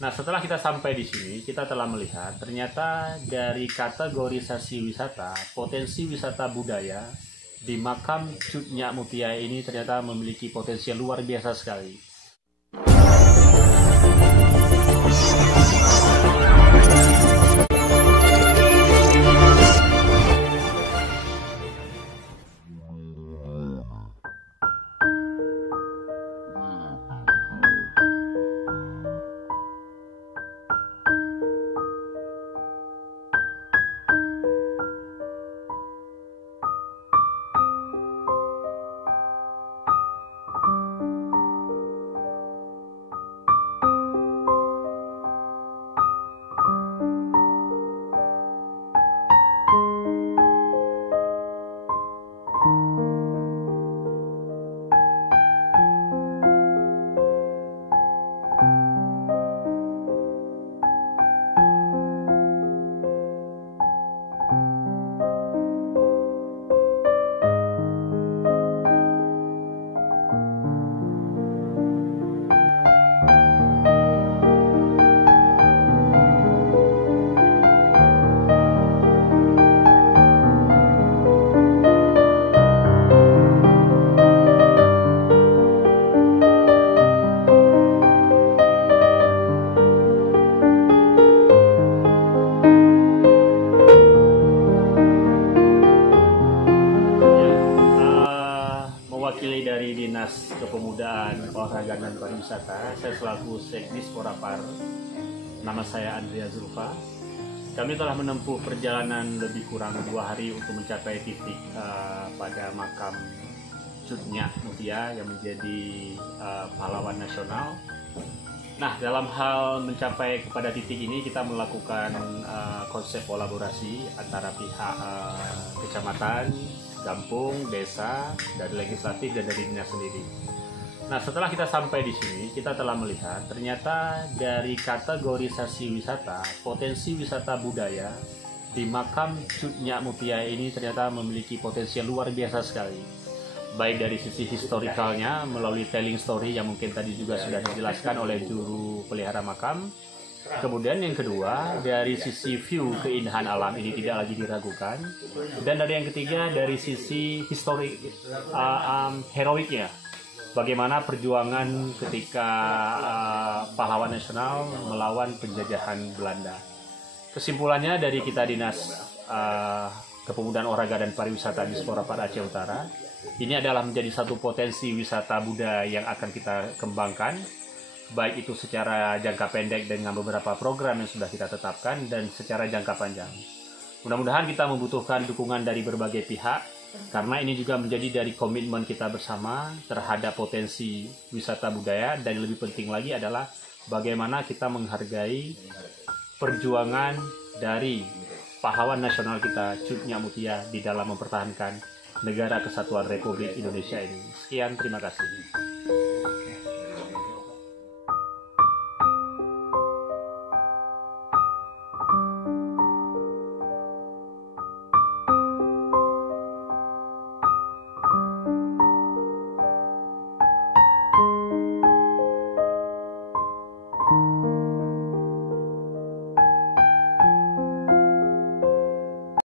Nah, setelah kita sampai di sini, kita telah melihat ternyata dari kategorisasi wisata, potensi wisata budaya di makam Cut Nyak Mutia ini ternyata memiliki potensi luar biasa sekali. Mewakili dari Dinas Kepemudaan, Olahraga dan Pariwisata, saya selaku Sekdis Porapar, nama saya Andrea Zulfa. Kami telah menempuh perjalanan lebih kurang 2 hari untuk mencapai titik pada makam Cut Nyak Mutia yang menjadi pahlawan nasional. Nah, dalam hal mencapai kepada titik ini kita melakukan konsep kolaborasi antara pihak kecamatan, kampung, desa, dari legislatif dan dari dinas sendiri. Nah, setelah kita sampai di sini, kita telah melihat ternyata dari kategorisasi wisata, potensi wisata budaya di makam Cut Nyak Mutia ini ternyata memiliki potensi luar biasa sekali. Baik dari sisi historikalnya melalui telling story yang mungkin tadi juga sudah dijelaskan oleh juru pelihara makam. Kemudian yang kedua, dari sisi view keindahan alam ini tidak lagi diragukan. Dan dari yang ketiga, dari sisi historik heroiknya. Bagaimana perjuangan ketika pahlawan nasional melawan penjajahan Belanda. Kesimpulannya dari kita Dinas Kepemudaan Olahraga dan Pariwisata di Porapar Aceh Utara, ini adalah menjadi satu potensi wisata budaya yang akan kita kembangkan, baik itu secara jangka pendek dengan beberapa program yang sudah kita tetapkan dan secara jangka panjang. Mudah-mudahan kita membutuhkan dukungan dari berbagai pihak, karena ini juga menjadi dari komitmen kita bersama terhadap potensi wisata budaya, dan lebih penting lagi adalah bagaimana kita menghargai perjuangan dari pahlawan nasional kita Cut Nyak Mutia di dalam mempertahankan negara kesatuan Republik Indonesia ini. Sekian, terima kasih.